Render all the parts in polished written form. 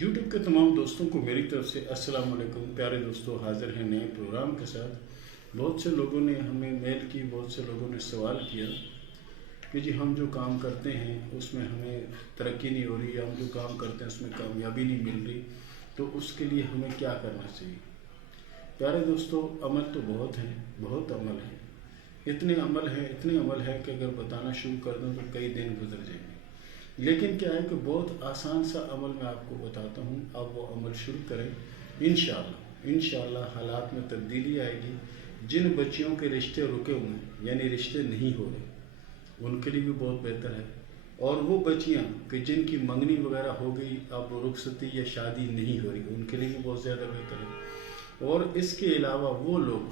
YouTube کے تمام دوستوں کو میری طرف سے السلام علیکم۔ پیارے دوستوں، حاضر ہیں نئے پروگرام کے ساتھ۔ بہت سے لوگوں نے ہمیں میل کی، بہت سے لوگوں نے سوال کیا کہ جی ہم جو کام کرتے ہیں اس میں ہمیں ترقی نہیں ہو رہی، ہم جو کام کرتے ہیں اس میں کامیابی نہیں مل رہی، تو اس کے لیے ہمیں کیا کرنا چاہیے۔ پیارے دوستوں، عمل تو بہت ہیں، بہت عمل ہیں، اتنے عمل ہیں کہ اگر بتانا شروع کر دوں تو کئی دن گزر جائیں گے۔ لیکن کیا ہے کہ بہت آسان سا عمل میں آپ کو بتاتا ہوں، آپ وہ عمل شروع کریں، انشاءاللہ حالات میں تبدیلی آئے گی۔ جن بچیوں کے رشتے رکے ہوئے ہیں، یعنی رشتے نہیں ہو رہے، ان کے لیے بھی بہت بہتر ہے، اور وہ بچیاں کہ جن کی منگنی وغیرہ ہو گئی، اب رخصتی یا شادی نہیں ہو رہی، ان کے لیے بھی بہت زیادہ بہتر ہے۔ اور اس کے علاوہ وہ لوگ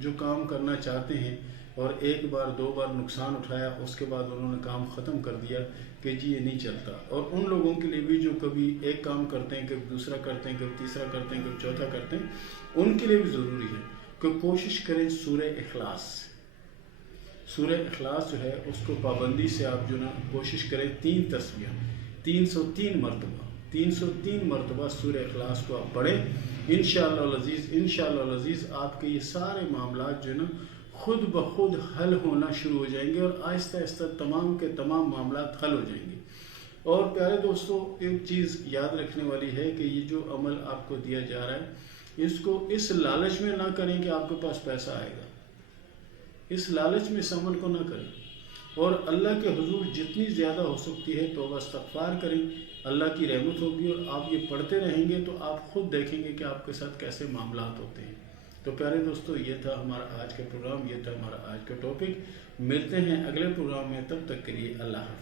جو کام کرنا چاہتے ہیں اور ایک بار دو بار نقصان اٹھایا، اس کے بعد انہوں نے کام ختم کر دیا کہ جی یہ نہیں چلتا، اور ان لوگوں کے لیے بھی جو کبھی ایک کام کرتے ہیں، کبھی دوسرا کرتے ہیں، کبھی تیسرا کرتے ہیں، کبھی چوتھا کرتے ہیں، ان کے لیے بھی ضروری ہے کہ کوشش کریں سورہ اخلاص جو ہے اس کو پابندی سے آپ جو نا کوشش کریں 3 تسبیح 303 مرتبہ سورہ اخلاص کو آپ پڑھیں۔ انشاءاللہ العزیز آپ کے یہ سارے معاملات جو ہے نا خود بخود حل ہونا شروع ہو جائیں گے، اور آہستہ آہستہ تمام کے تمام معاملات حل ہو جائیں گے۔ اور پیارے دوستوں، ایک چیز یاد رکھنے والی ہے کہ یہ جو عمل آپ کو دیا جا رہا ہے، اس کو اس لالچ میں نہ کریں کہ آپ کے پاس پیسہ آئے گا، اس لالچ میں اس عمل کو نہ کریں، اور اللہ کے حضور جتنی زیادہ ہو سکتی ہے توبہ استغفار کریں، اللہ کی رحمت ہوگی، اور آپ یہ پڑھتے رہیں گے تو آپ خود دیکھیں گے کہ آپ کے ساتھ کیسے معاملات ہوتے ہیں۔ تو پیارے دوستو، یہ تھا ہمارا آج کا پروگرام، یہ تھا ہمارا آج کا ٹاپک۔ ملتے ہیں اگلے پروگرام میں، تب تک کے لیے اللہ حافظ۔